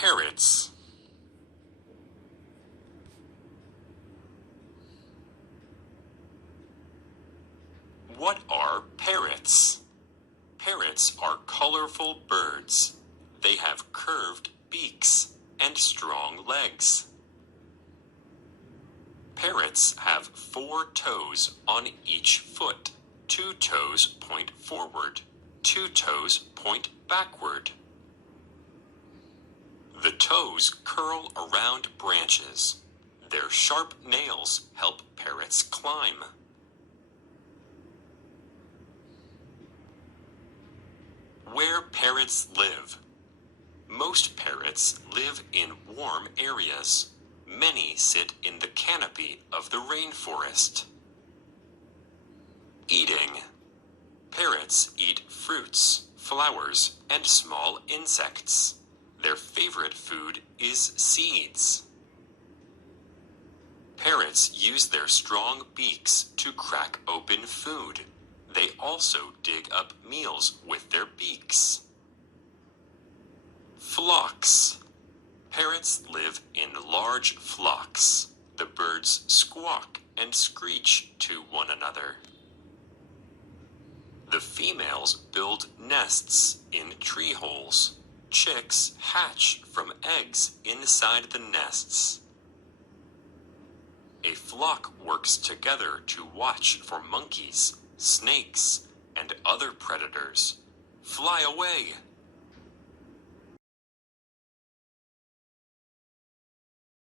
Parrots. What are parrots? Parrots are colorful birds. They have curved beaks and strong legs. Parrots have 4 toes on each foot. 2 toes point forward. 2 toes point backward. The toes curl around branches. Their sharp nails help parrots climb. Where parrots live. Most parrots live in warm areas. Many sit in the canopy of the rainforest. Eating. Parrots eat fruits, flowers, and small insects. Their favorite food is seeds. Parrots use their strong beaks to crack open food. They also dig up meals with their beaks. Flocks. Parrots live in large flocks. The birds squawk and screech to one another. The females build nests in tree holes. Chicks hatch from eggs inside the nests. A flock works together to watch for monkeys, snakes, and other predators. Fly away!